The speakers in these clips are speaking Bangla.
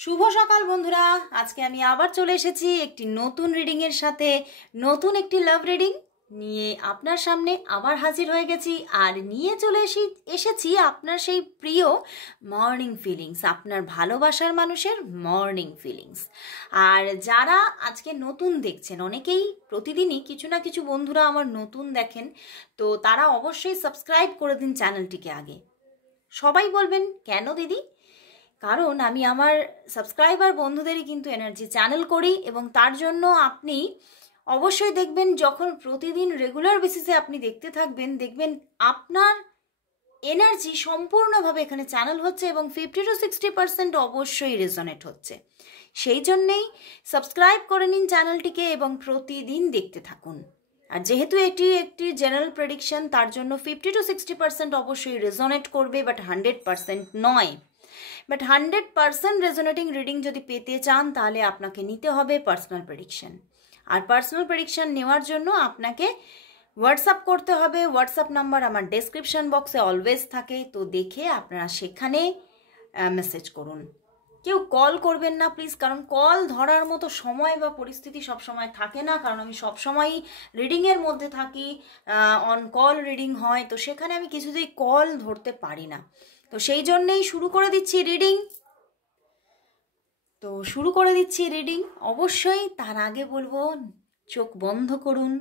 শুভ সকাল বন্ধুরা। আজকে আমি আবার চলে এসেছি একটি নতুন রিডিং এর সাথে। নতুন একটি লাভ রিডিং নিয়ে আপনার সামনে আবার হাজির হয়ে গেছি আর নিয়ে চলে এসেছি আপনার সেই প্রিয় মর্নিং ফিলিংস, আপনার ভালোবাসার মানুষের মর্নিং ফিলিংস। আর যারা আজকে নতুন দেখছেন, অনেকেই প্রতিদিনই কিছু না কিছু বন্ধুরা আমার নতুন দেখেন, তো তারা অবশ্যই সাবস্ক্রাইব করে দিন চ্যানেলটিকে। আগে সবাই বলবেন কেন দিদি? কারণ আমি আমার সাবস্ক্রাইবার বন্ধুদেরই কিন্তু এনার্জি চ্যানেল করি এবং তার জন্য আপনি অবশ্যই দেখবেন, যখন প্রতিদিন রেগুলার বেসিসে আপনি দেখতে থাকবেন, দেখবেন আপনার এনার্জি সম্পূর্ণভাবে এখানে চ্যানেল হচ্ছে এবং 50 to 60% অবশ্যই রেজোনেট হচ্ছে। সেই জন্যেই সাবস্ক্রাইব করে নিন চ্যানেলটিকে এবং প্রতিদিন দেখতে থাকুন। আর যেহেতু এটি একটি জেনারেল প্রেডিকশন, তার জন্য 50 to 60% অবশ্যই রেজোনেট করবে, বাট 100% নয়। বাট 100% রেজোনেটিং রিডিং যদি পেতে চান তাহলে আপনাকে নিতে হবে পার্সোনাল প্রেডিকশন। আর পার্সোনাল প্রেডিকশন নেওয়ার জন্য আপনাকে হোয়াটসঅ্যাপ করতে হবে। হোয়াটসঅ্যাপ নাম্বার আমার ডেসক্রিপশন বক্সে অলওয়েজ থাকে, তো দেখে আপনারা সেখানে মেসেজ করুন। কেউ কল করবেন না প্লিজ, কারণ কল ধরার মতো সময় বা পরিস্থিতি সবসময় থাকে না, কারণ আমি সবসময়ই রিডিংয়ের মধ্যে থাকি, অন কল রিডিং হয়, তো সেখানে আমি কিছুতেই কল ধরতে পারি না। তো সেই জন্যেই শুরু করে দিচ্ছি রিডিং। অবশ্যই তার আগে বলবো, চোখ বন্ধ করুন,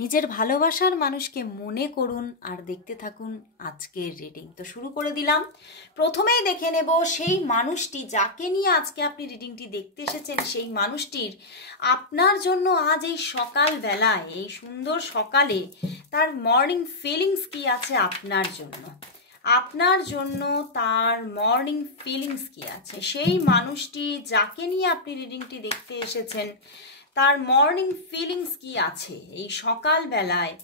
নিজের ভালোবাসার মানুষকে মনে করুন আর দেখতে থাকুন আজকের রিডিং। তো শুরু করে দিলাম। প্রথমেই দেখে নেব সেই মানুষটি যাকে নিয়ে আজকে আপনি রিডিংটি দেখতে এসেছেন, সেই মানুষটির আপনার জন্য আজ এই সকালবেলায়, এই সুন্দর সকালে তার মর্নিং ফিলিংস কি আছে আপনার জন্য। তার মর্নিং ফিলিংস কি আছে, সেই মানুষটি যাকে নিয়ে আপনি রিডিংটি দেখতে এসেছেন, তার মর্নিং ফিলিংস কি আছে এই সকালবেলায়,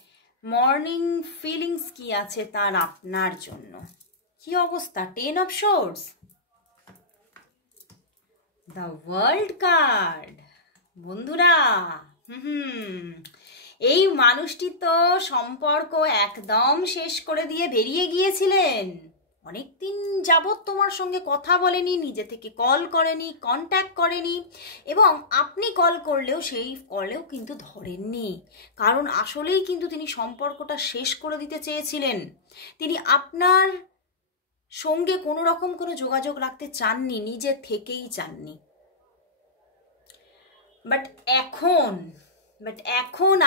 মর্নিং ফিলিংস কি আছে তার আপনার জন্য। কি অবস্থা? 10 of Swords, the world card. বন্ধুরা এই মানুষটি তো সম্পর্ক একদম শেষ করে দিয়ে বেরিয়ে গিয়েছিলেন। অনেকদিন যাবৎ তোমার সঙ্গে কথা বলেনি, নিজে থেকে কল করেনি, কন্ট্যাক্ট করেনি, এবং আপনি কল করলেও সেই কলেও কিন্তু ধরেননি, কারণ আসলেই কিন্তু তিনি সম্পর্কটা শেষ করে দিতে চেয়েছিলেন। তিনি আপনার সঙ্গে কোনো রকম কোনো যোগাযোগ রাখতে চাননি, নিজে থেকেই চাননি। বাট এখন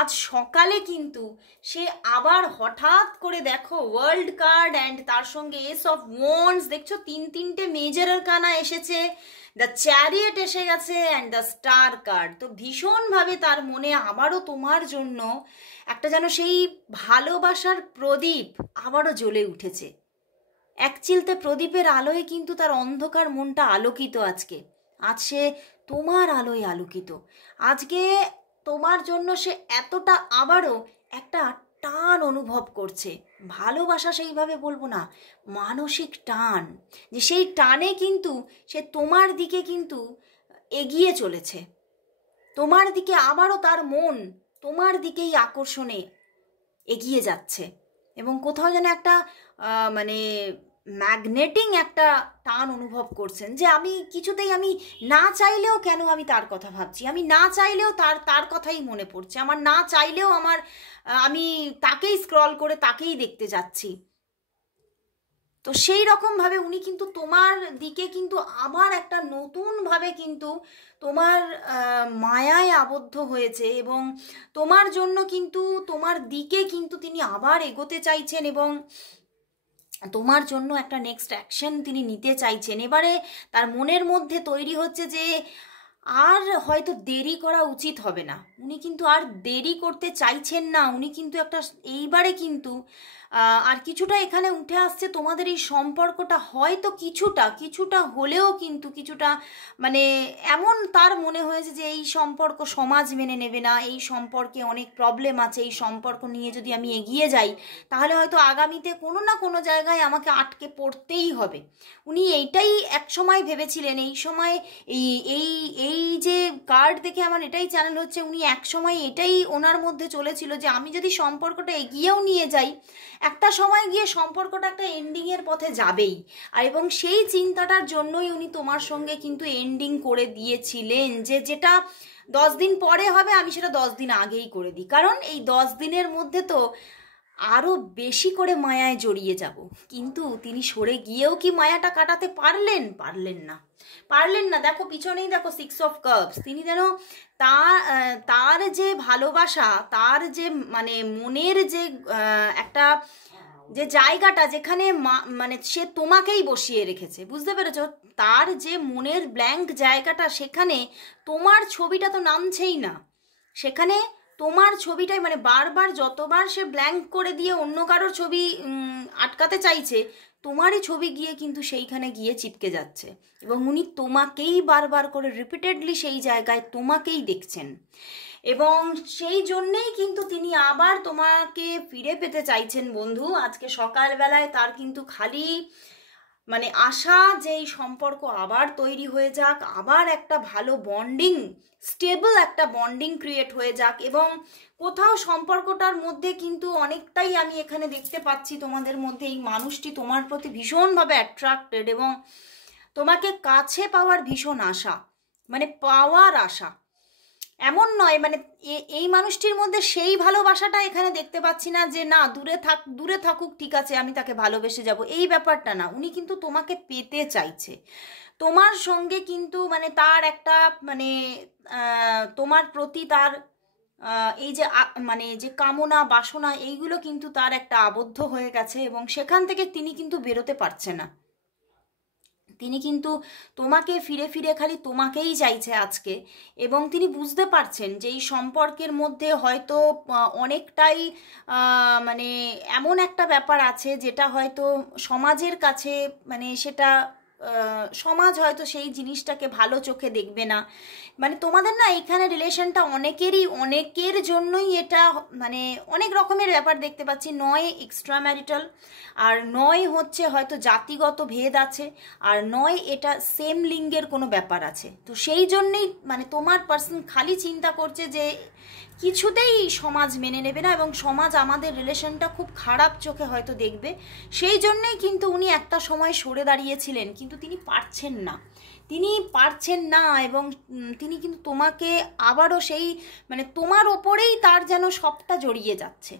আজ সকালে কিন্তু সে আবার হঠাৎ করে, দেখো ওয়ার্ল্ড কার্ড অ্যান্ড তার সঙ্গে এস অফ ওয়ান্ডস, দেখছো তিনটে মেজর আরকানা এসেছে, দ্য চ্যারিয়েট এসে গেছে অ্যান্ড দ্য স্টার কার্ড। তো ভীষণভাবে তার মনে আবারও তোমার জন্য একটা যেন সেই ভালোবাসার প্রদীপ আবারও জ্বলে উঠেছে। এক চিলতে প্রদীপের আলোয় কিন্তু তার অন্ধকার মনটা আলোকিত। আজ সে তোমার আলোয় আলোকিত। আজকে তোমার জন্য সে এতটা আবারও একটা টান অনুভব করছে। ভালোবাসা সেইভাবে বলবো না, মানসিক টান, যে সেই টানে কিন্তু সে তোমার দিকে কিন্তু এগিয়ে চলেছে। তোমার দিকে আবারও তার মন তোমার দিকেই আকর্ষণে এগিয়ে যাচ্ছে, এবং কোথাও যেন একটা মানে ম্যাগনেটিং একটা টান অনুভব করছেন, যে আমি কিছুতেই, আমি না চাইলেও কেন আমি তার কথা ভাবছি, আমি না চাইলেও তার কথাই মনে পড়ছে, আমার না চাইলেও আমি তাকেই স্ক্রল করে তাকেই দেখতে যাচ্ছি। তো সেই রকমভাবে উনি কিন্তু তোমার দিকে কিন্তু আবার একটা নতুনভাবে কিন্তু তোমার মায়ায় আবদ্ধ হয়েছে, এবং তোমার জন্য কিন্তু তোমার দিকে কিন্তু তিনি আবার এগোতে চাইছেন, এবং তোমার জন্য একটা নেক্সট অ্যাকশন তিনি নিতে চাইছেন। এবারে তার মনের মধ্যে তৈরি হচ্ছে যে আর হয়তো দেরি করা উচিত হবে না। উনি কিন্তু আর দেরি করতে চাইছেন না। উনি কিন্তু এইবারে কিন্তু আর কিছুটা এখানে উঠে আসছে, তোমাদের এই সম্পর্কটা হয়তো কিছুটা হলেও কিন্তু কিছুটা মানে এমন তার মনে হয়েছে যে এই সম্পর্ক সমাজ মেনে নেবে না, এই সম্পর্কে অনেক প্রবলেম আছে, এই সম্পর্ক নিয়ে যদি আমি এগিয়ে যাই তাহলে হয়তো আগামীতে কোনো না কোনো জায়গায় আমাকে আটকে পড়তেই হবে। উনি এইটাই এক সময় ভেবেছিলেন। এই সময় এই যে কার্ড দেখে আমার এটাই চ্যানেল হচ্ছে, উনি এক সময় এটাই ওনার মধ্যে চলেছিল যে আমি যদি সম্পর্কটা এগিয়েও নিয়ে যাই, একটা সময় গিয়ে সম্পর্কটা একটা এন্ডিংয়ের পথে যাবেই। আর এবং সেই চিন্তাটার জন্যই উনি তোমার সঙ্গে কিন্তু এন্ডিং করে দিয়েছিলেন, যে যেটা 10 দিন পরে হবে আমি সেটা 10 দিন আগেই করে দিই, কারণ এই 10 দিনের মধ্যে তো আরও বেশি করে মায়ায় জড়িয়ে যাব। কিন্তু তিনি সরে গিয়েও কি মায়াটা কাটাতে পারলেন? পারলেন না। দেখো পিছনেই দেখো 6 of Cups। তিনি যেন তার যে ভালোবাসা, তার যে মানে মনের যে একটা যে জায়গাটা যেখানে মানে সে তোমাকেই বসিয়ে রেখেছে, বুঝতে পেরেছ? তার যে মনের ব্ল্যাঙ্ক জায়গাটা, সেখানে তোমার ছবিটা তো নামছেই না। সেখানে তোমার ছবিটাই মানে বারবার যতবার সে ব্ল্যাঙ্ক করে দিয়ে অন্য কারোর ছবি আটকাতে চাইছে, তোমারই ছবি গিয়ে কিন্তু সেইখানে গিয়ে চিপকে যাচ্ছে। এবং উনি তোমাকেই বারবার করে রিপিটেডলি সেই জায়গায় তোমাকেই দেখছেন। এবং সেই জন্যেই কিন্তু তিনি আবার তোমাকে ফিরে পেতে চাইছেন বন্ধু। আজকে সকালবেলায় তার কিন্তু খালি মানে আশা যে এই সম্পর্ক আবার তৈরি হয়ে যাক, আবার একটা ভালো বন্ডিং, স্টেবল একটা বন্ডিং ক্রিয়েট হয়ে যাক। এবং কোথাও সম্পর্কটার মধ্যে কিন্তু অনেকটাই আমি এখানে দেখতে পাচ্ছি তোমাদের মধ্যে এই মানুষটি তোমার প্রতি ভীষণভাবে অ্যাট্রাক্টেড এবং তোমাকে কাছে পাওয়ার ভীষণ আশা, মানে পাওয়ার আশা। এমন নয় মানে এই মানুষটির মধ্যে সেই ভালোবাসাটা এখানে দেখতে পাচ্ছি না যে না দূরে থাকুক ঠিক আছে আমি তাকে ভালোবেসে যাব, এই ব্যাপারটা না। উনি কিন্তু তোমাকে পেতে চাইছে, তোমার সঙ্গে কিন্তু মানে তার একটা মানে তোমার প্রতি তার এই যে মানে যে কামনা বাসনা এইগুলো কিন্তু তার একটা আবদ্ধ হয়ে গেছে এবং সেখান থেকে তিনি কিন্তু বেরোতে পারছে না। তিনি কিন্তু তোমাকে ফিরে ফিরে খালি তোমাকেই চাইছে আজকে। এবং তিনি বুঝতে পারছেন যে এই সম্পর্কের মধ্যে হয়তো অনেকটাই মানে এমন একটা ব্যাপার আছে যেটা হয়তো সমাজের কাছে মানে সেটা সমাজ হয়তো সেই জিনিসটাকে ভালো চোখে দেখবে না। মানে তোমাদের না এখানে রিলেশনটা অনেকের জন্যই এটা মানে অনেক রকমের ব্যাপার দেখতে পাচ্ছি, নয় এক্সট্রা ম্যারিটাল, আর নয় হচ্ছে হয়তো জাতিগত ভেদ আছে, আর নয় এটা সেম লিঙ্গের কোনো ব্যাপার আছে। তো সেই জন্যেই মানে তোমার পার্সন খালি চিন্তা করছে যে কিছুতেই সমাজ মেনে নেবে না এবং সমাজ আমাদের রিলেশনটা খুব খারাপ চোখে হয়তো দেখবে। সেই জন্যেই কিন্তু উনি একটা সময় সরে দাঁড়িয়েছিলেন, কিন্তু তিনি পারছেন না এবং তিনি কিন্তু তোমাকে আবারও সেই মানে তোমার ওপরেই তার যেন সবটা জড়িয়ে যাচ্ছে।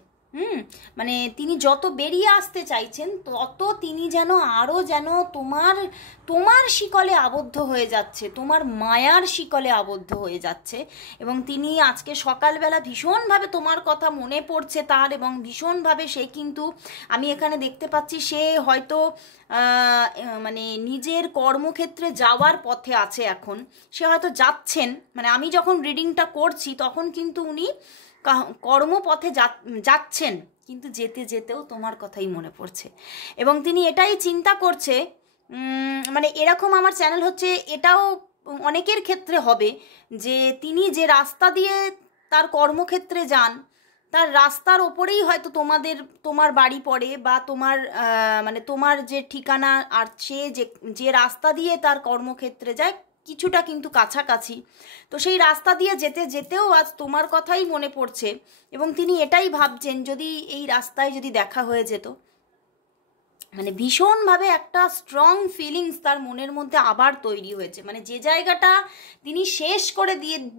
মানে তিনি যত বেরিয়ে আসতে চাইছেন তত তিনি যেন আরও যেন তোমার শিকলে আবদ্ধ হয়ে যাচ্ছে, তোমার মায়ার শিকলে আবদ্ধ হয়ে যাচ্ছে। এবং তিনি আজকে সকালবেলা ভীষণভাবে তোমার কথা মনে পড়ছে তার, এবং ভীষণভাবে সে কিন্তু আমি এখানে দেখতে পাচ্ছি সে হয়তো মানে নিজের কর্মক্ষেত্রে যাওয়ার পথে আছে এখন, সে হয়তো যাচ্ছেন। মানে আমি যখন রিডিংটা করছি তখন কিন্তু উনি কর্মপথে যাচ্ছেন, কিন্তু যেতে যেতেও তোমার কথাই মনে পড়ছে। এবং তিনি এটাই চিন্তা করছে মানে এরকম আমার চ্যানেল হচ্ছে এটাও অনেকের ক্ষেত্রে হবে যে তিনি যে রাস্তা দিয়ে তার কর্মক্ষেত্রে যান তার রাস্তার ওপরেই হয়তো তোমার বাড়ি পড়ে বা তোমার মানে তোমার যে ঠিকানা, আর সে যে রাস্তা দিয়ে তার কর্মক্ষেত্রে যায় কিছুটা কিন্তু কাছাকাছি। তো সেই রাস্তা দিয়ে যেতে যেতেও আজ তোমার কথাই মনে পড়ছে এবং তিনি এটাই ভাবছেন যদি এই রাস্তায় যদি দেখা হয়ে যেত। মানে ভীষণভাবে একটা স্ট্রং ফিলিংস তার মনের মধ্যে আবার তৈরি হয়েছে। মানে যে জায়গাটা তিনি শেষ করে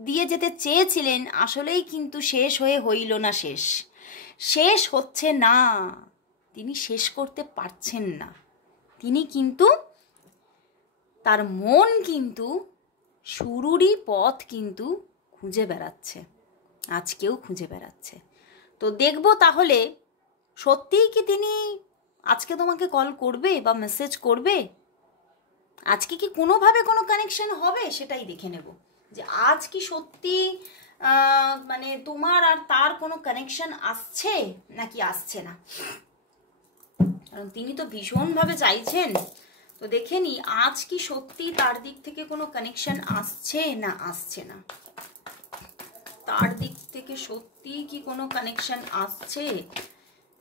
দিয়ে যেতে চেয়েছিলেন আসলেই কিন্তু শেষ হইল না, শেষ হচ্ছে না, তিনি শেষ করতে পারছেন না। তিনি কিন্তু তার মন কিন্তু শুরুরই পথ কিন্তু খুঁজে বেড়াচ্ছে, আজকেও খুঁজে বেড়াচ্ছে। তো দেখবো তাহলে সত্যিই কি তিনি আজকে তোমাকে কল করবে বা মেসেজ করবে, আজকে কি কোনোভাবে কোনো কানেকশন হবে সেটাই দেখে নেব যে আজ কি সত্যি মানে তোমার আর তার কোনো কানেকশন আসছে নাকি আসছে না। কারণ তিনি তো ভীষণভাবে চাইছেন। তো দেখে নি আজ কি সত্যি তার দিক থেকে কোনো কানেকশন আসছে না আসছে না, তার দিক থেকে সত্যি কি কোনো কানেকশন আসছে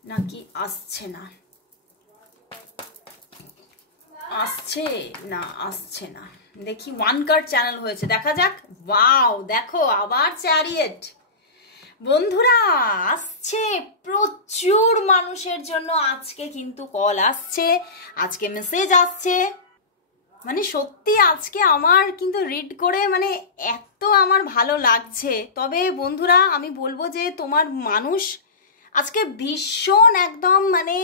নাকি আসছে না, আসছে না। দেখি 1 কার্ড চ্যানেল হয়েছে, দেখা যাক। ওয়াও, দেখো আবার চ্যারিয়েট, বন্ধুরা আসছে প্রচুর মানুষের জন্য, আজকে কিন্তু কল আসছে, আজকে মেসেজ আসছে, মানে সত্যি আজকে আমার কিন্তু রিড করে মানে এত আমার ভালো লাগছে। তবে বন্ধুরা আমি বলবো যে তোমার মানুষ আজকে ভীষণ একদম মানে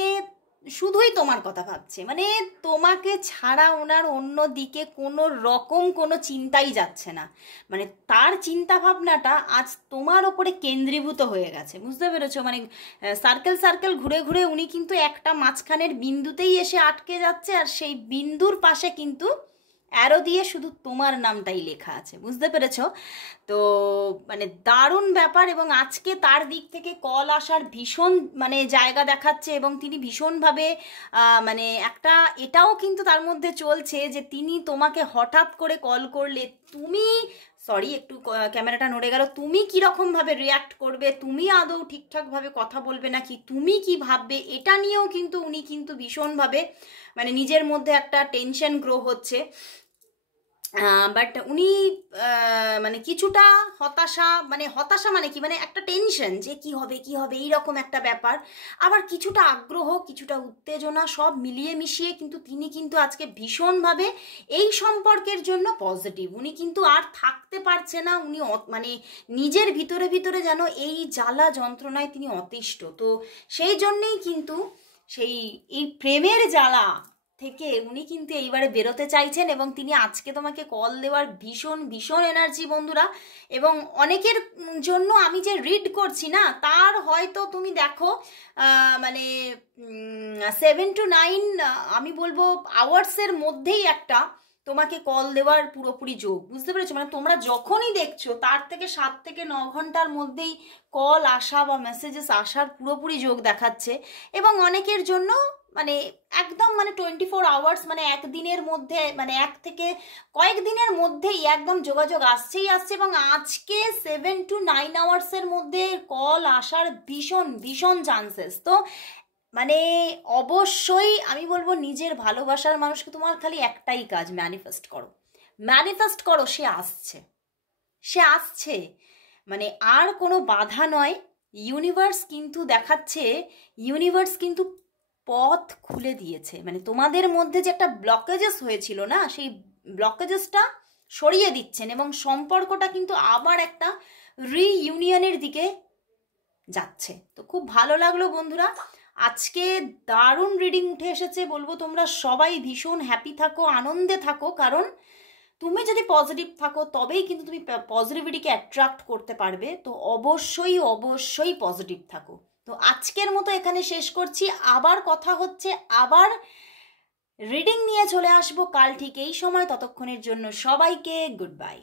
শুধুই তোমার কথা ভাবছে, মানে তোমাকে ছাড়া ওনার অন্য দিকে কোনো রকম কোনো চিন্তাই যাচ্ছে না, মানে তার চিন্তা ভাবনাটা আজ তোমার ওপরে কেন্দ্রীভূত হয়ে গেছে, বুঝতে পেরেছো? মানে সার্কেল সার্কেল ঘুরে ঘুরে উনি কিন্তু একটা মাঝখানের বিন্দুতেই এসে আটকে যাচ্ছে, আর সেই বিন্দুর পাশে কিন্তু অ্যারো দিয়ে শুধু তোমার নামটাই লেখা আছে, বুঝতে পেরেছো? তো মানে দারুণ ব্যাপার। এবং আজকে তার দিক থেকে কল আসার ভীষণ মানে জায়গা দেখাচ্ছে, এবং তিনি ভীষণভাবে মানে একটা এটাও কিন্তু তার মধ্যে চলছে যে তিনি তোমাকে হঠাৎ করে কল করলে তুমি, সরি একটু ক্যামেরাটা নড়ে গেল, তুমি কীরকমভাবে রিয়্যাক্ট করবে, তুমি আদৌ ঠিকঠাকভাবে কথা বলবে নাকি, তুমি কি ভাববে, এটা নিয়েও কিন্তু উনি কিন্তু ভীষণভাবে মানে নিজের মধ্যে একটা টেনশন গ্রো হচ্ছে। বাট উনি মানে কিছুটা হতাশা, মানে হতাশা মানে কি, মানে একটা টেনশন যে কি হবে কি হবে এইরকম একটা ব্যাপার, আবার কিছুটা আগ্রহ, কিছুটা উত্তেজনা, সব মিলিয়ে মিশিয়ে কিন্তু তিনি কিন্তু আজকে ভীষণভাবে এই সম্পর্কের জন্য পজিটিভ। উনি কিন্তু আর থাকতে পারছে না, উনি মানে নিজের ভিতরে ভিতরে যেন এই জ্বালা যন্ত্রণায় তিনি অতিষ্ঠ। তো সেই জন্যেই কিন্তু এই প্রেমের জ্বালা থেকে উনি কিন্তু এইবারে বেরোতে চাইছেন, এবং তিনি আজকে তোমাকে কল দেওয়ার ভীষণ ভীষণ এনার্জি বন্ধুরা। এবং অনেকের জন্য আমি যে রিড করছি না, তার হয়তো তুমি দেখো মানে 7 to 9 আমি বলবো আওয়ার্সের মধ্যেই একটা তোমাকে কল দেওয়ার পুরোপুরি যোগ, বুঝতে পেরেছো? মানে তোমরা যখনই দেখছো তার থেকে 7 থেকে 9 ঘন্টার মধ্যেই কল আসা বা মেসেজেস আসার পুরোপুরি যোগ দেখাচ্ছে। এবং অনেকের জন্য মানে একদম মানে 24 আওয়ার্স মানে একদিনের মধ্যে, মানে এক থেকে কয়েকদিনের মধ্যেই একদম যোগাযোগ আসছেই আসছে, এবং আজকে 7 to 9 আওয়ার্সের মধ্যে কল আসার ভীষণ ভীষণ চান্সেস। তো মানে অবশ্যই আমি বলবো নিজের ভালোবাসার মানুষকে তোমার খালি একটাই কাজ, ম্যানিফেস্ট করো, ম্যানিফেস্ট করো, সে আসছে, সে আসছে, মানে আর কোনো বাধা নয়। ইউনিভার্স কিন্তু দেখাচ্ছে, ইউনিভার্স কিন্তু পথ খুলে দিয়েছে, মানে তোমাদের মধ্যে যে একটা ব্লকেজেস হয়েছিল না, সেই ব্লকেজেসটা সরিয়ে দিচ্ছেন, এবং সম্পর্কটা কিন্তু আবার একটা রিইউনিয়নের দিকে যাচ্ছে। তো খুব ভালো লাগলো বন্ধুরা, আজকে দারুণ রিডিং উঠে এসেছে। বলবো তোমরা সবাই ভীষণ হ্যাপি থাকো, আনন্দে থাকো, কারণ তুমি যদি পজিটিভ থাকো তবেই কিন্তু তুমি পজিটিভিটিকে অ্যাট্রাক্ট করতে পারবে। তো অবশ্যই অবশ্যই পজিটিভ থাকো। তো আজকের মতো এখানে শেষ করছি, আবার কথা হচ্ছে, আবার রিডিং নিয়ে চলে আসবো কাল ঠিক এই সময়। ততক্ষণের জন্য সবাইকে গুড বাই।